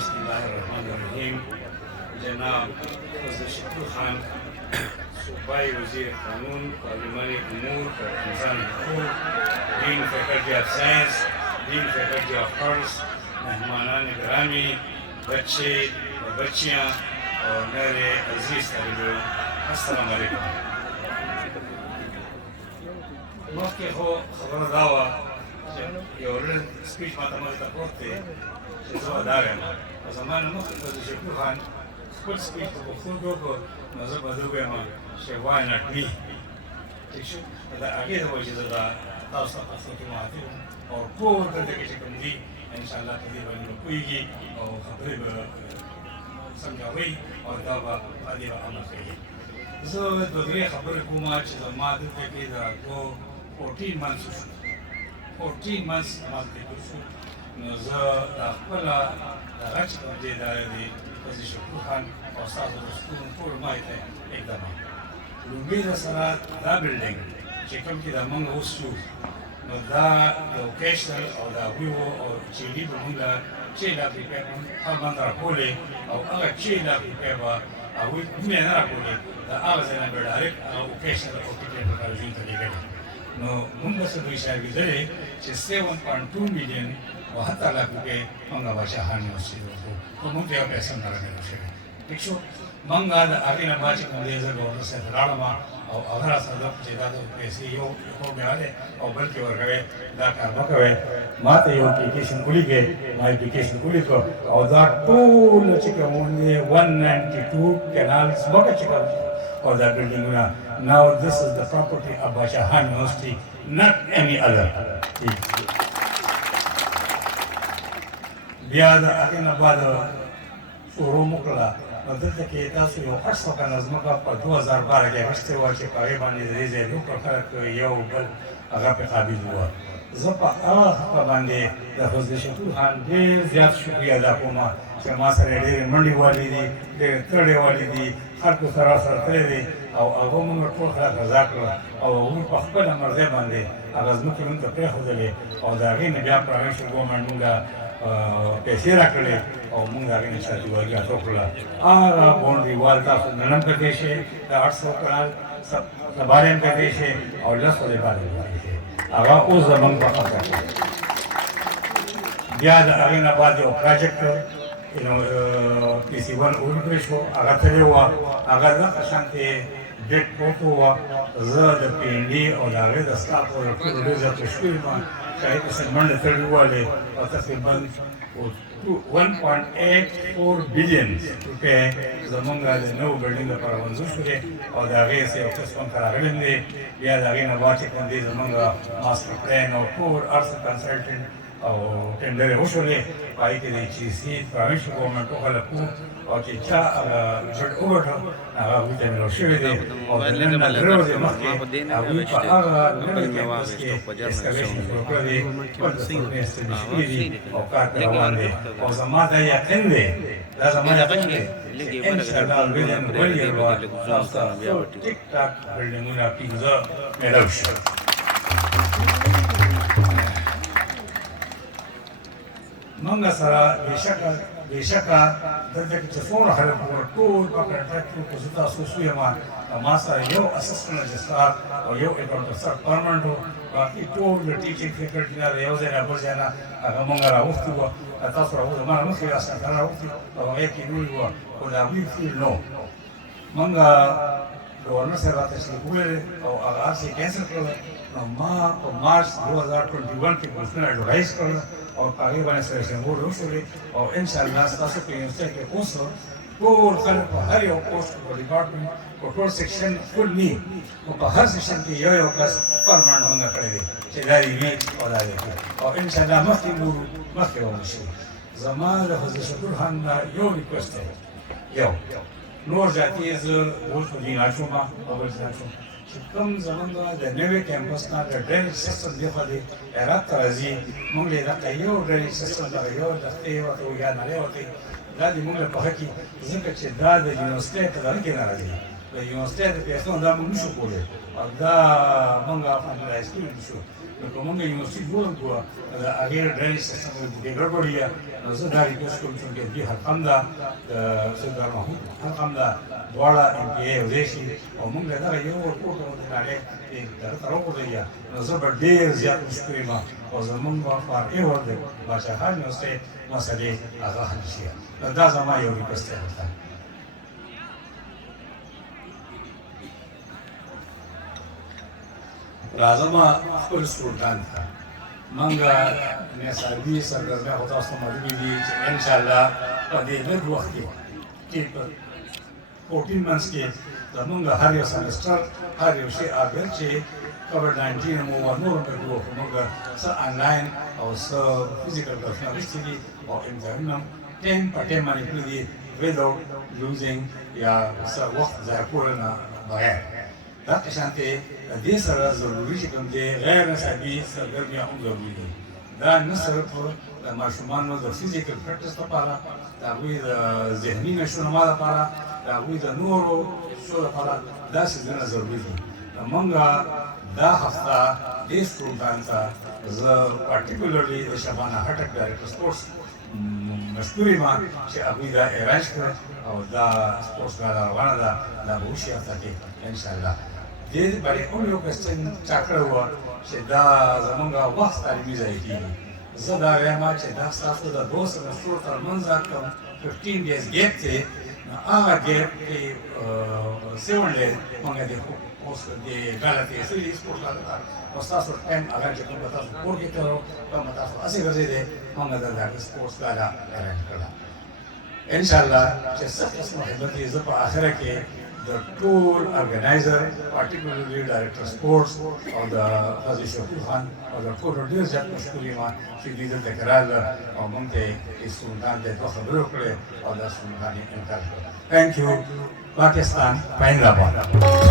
بسم الله الرحمن الرحیم. جناب فضل شکور خان صوبائی وزیر قانون پارلیمانی امور اور انسان حقوق، ڈین فیکلٹی آف سائنس، ڈین فیکلٹی آف آرٹس، مہمانان گرامی، بچے اور بچیاں اور میرے عزیز طالب علم، السلام علیکم. مخکې خو خبره دا وه چې یو لږ سپیچ ماته مخته پروت دی چې زه ادا یم، او زما نه مخکې فضل شکور خان خپل سپیچ په پښتو کې وکړ، نو زه به ده ووایم چې وای ناټ می. ٹھیک شو؟ د هغې د وجې زه دا تاسو ته پښتو کې مخاطب یم او ټول دلته کې چې کوم دي انشاءالله په دې باندې به پوهېږي او خبرې به سمجھوئ او دا به په دې به عمل کوي. زه دوه درې خبرې کوم چې زما دلته کې د 14 months شو، 14 months ما دلته شو، نو زه دا خپله دغه چې کوم دی دا د فضل شکور خان او ستاسو د ستونو ټول مای ته اقدامات. لومړی د سره دا بلډینګ چې کوم کې دا موږ اوس یو، نو دا لوکیشنل او دا ویو او چیلي به موږ 6 لک روپۍ هر باندې راکولې او هغه 6 لک روپۍ به هغوی دومره نه راکولې، د هغه ځای نه به ډایرکټ هغه وکیشنل او ټیکنیکل کالجونو ته لېږلې. نو موږ به څه دوی شاګردلې چې 7.2 میلیون 72 لک روپۍ موږ باچا خان یونیورسټي ورکړو، خو موږ ته یو پیسه هم نه رامیلاو شوې. ٹھیک شو؟ موږ د هغې نه بعد چې کوم دی زه ګورنر صاحب ته لاړم او هغه راسره دا چې دا د پیسې یو مې والی او بل کې ورکوې، دا کار مه کوئ. ما ته یو اپلیکیشن ولیکئ، ما اپلیکیشن ولیکه او دا ټول چې کوم دی 192 کنالز ځمکه چې کوم or that building. Now this is the property of Bacha University, not any other. بیا د هغې نه بعد شروع مو کړله، نو دلته کې تاسو یو 800 کنه ځمکه په 2012 کې اخیستې وه چې په هغې باندې د دې ځای لوکړ خلک یو بل هغه پرې قابل وه. زه په هغه حقه باندې د فضل شکور خان ډېر زیات شکریه ادا کوم چې ما سره ډېرې منډې والې دي، ډېرې تړې والې دي، خلکو سره سره تللی دی او هغه مونږ ټول خلک رضا کړه او هغوی په خپله مرضۍ باندې هغه ځمکې مونږ ته پرېښودلې او د هغې نه بیا پرایویټ ګورمنټ مونږ پیسې راکړې او مونږ د هغې نه شا دیوالګات وکړله. هغه باونډري وال تاسو نن هم کتلی شئ، د 800 کنال سبا هم کتلی شئ او 10 ورځې بعد هم کتلی شئ. هغه اوس زموږ په قبضه کې. بیا د هغې نه بعد یو پراجیکټ PC1 ولیکلی شو، هغه تللی وه، هغه دغه شانتې ډیټ پروت وه. زه د PND او د هغې د سټاف او د ټولو ډېر زیات مشکل یم چې هغې پسې منډې تړلې والې او تقریبا 1.84 بلین روپۍ زمونږ د نوو بلډینګ لپاره منظور شولې او د هغې څه یو قسم ته راغلی دی. بیا د هغې نه بعد چې کوم دی زمونږ ماسټر پلان او ټول ارث کنسلټنټ او ټینډرې وشولې، په هغې کې د HEC پرایویټ ګورمنټ خلک وو او چې چا بډ وګټه هغه هغوی ته میلاو شوی دی او د نن نه 3 ورځې مخکې هغوی په هغه نوي کیمپس کې اسکلیشن شروع کړی دی، خپل دفترونه اسټبلیش کړي دي او کار پرې روان دی. او زما دا یقین دی، دا زما یقین دی چې انشاءالله within 1 year به تاسو ته ټیک ټاک بلډینګونه 15 میلاو شي. موږ سره بېشکه دلته کې چې څومره خلک وو ټول په کنټرکټ کې وو، زه تاسو اوس ویم ما سره یو اسسټنټ رجسټرار او یو اکاونټ افسر پرمنټ وو، باقي ټول د ټیچنګ فیکلټي نه د یو ځای نه بل ځای نه هغه موږ راوښتي وو. تاسو زما نه مخکې اسسټنټ راوښتي او هغې کې نوي وه، خو د هغوی فیلډ نه وو. موږ ګورنر صاحب راته تشریف وویلې او هغه هر څه یې کینسل کړله. نو ما په مارچ 2021 کې پوسټونه اډورټایز کړله او په هغې باندې سلیکشن بورډ وشولې او انشاءالله ستاسو په یونیورسټۍ کې اوس ټول خلک په هر یو پوسټ په ډپارټمنټ په ټول سیکشن فل نی خو په هر سیکشن کې یو یو کس پرمنټ موږ کړی دی چې دا دې وي او دا دې وي او انشاءالله مخکې ګورو مخکې به وشي. زما د فضل شکور خان نه یو ریکویسټ دی، یو نور ذاتي زه اوس په دې ناچوم او بل څه ناچوم چې کوم زمونږ د نوي کیمپس نه د ډرینج سیسټم دېخوا دی هرات ته راځي، موږ یې دغه یو ډرینج سیسټم دغه یو لښتې ورته وو یا نلۍ ورته دا د موږ له پخه کې ځکه چې دا د یونیورسټۍ په دغه کې نه راځي، د یونیورسټۍ د پیسو دا موږ نشو کولی او دا موږ فاینلایز کړي نشو. نو که مونږ یونیورسټي جوړه کړو د هغې ډرینج سیسټم کې ګډوډ وي نو زه دا ریکویسټ کوم چې دې حق هم ده د سردار محمود حق هم ده دواړه ایم پی ای یوځای شي او مونږ له دغه یو ورکوټ د هغې دغه ته راوغورځوي نو زه به ډېر زیات مشکور یم او زمونږ به فار ایور د باچا خان یونیورسټۍ مسلې هغه حل شي نو دا زما یو ریکویسټ دی ورته راځم خپل سټوډنټان ته مونږ نصابي سرګرمۍ خو تاسو ته معلومې دي چې انشاءالله په دې لږ وخت کې په 14 months کې زمونږ هر یو سمسټر هر یو شی اګر چې کووډ-19 مو نور په ګرو مونږ څه آنلاین او څه فزیکل کلاسونه اخیستي دي او امتحانونه ټایم په ټایم باندې کړي دي without losing یا څه وخت ضایع کولو نه بغیر دا قشانتې دې سره ضروري چې کوم دی غیر نصابي سرګرمیه هم ضروري دي دا نه صرف د ماشومانو د فزیکل پریکټس لپاره د هغوی د ذهني نشونما لپاره د هغوی د نورو شو لپاره دا څیزونه ضروري دي مونږ دا هفته دې سټوډنټ ته زه پارټیکولرلی د شبانه هټک ډایرکټر سپورټس مشکور یم چې هغوی دا ارانج کړه او دا سپورټس ګاډه روانه ده دا به وشي هفته کې انشاءالله دې باندې هم یو کوېسچن چا کړی وه چې دا زمونږ وخت تعلیمي ضایع کېږي زه دا وایم چې دا ستاسو د 2 سمسټرو ترمنځ کوم 15 days ګیپ دی نو هغه ګیپ کې 7 days مونږ د اوس د ډاله کې سړي سپورټ لپاره او ستاسو ټایم هغه چې کوم تاسو کور کې کړو کوم تاسو هسې ګرځېدی مونږ د دغه سپورټس ګاډه ارینج کړه انشاءالله چې څه قسمه خدمت یې زه په آخره کې د ټول ارګنایزر پارټیکولرلی ډایرکټر سپورټس او د قاضي شکور خان او د ټولو ډېر زیات مشکور یم چې دوی دلته راغله او موږ ته یې سټوډنټان ته دوه خبرې وکړې او دا سټوډنټان یې انکار کړل تھینک یو پاکستان زندہ باد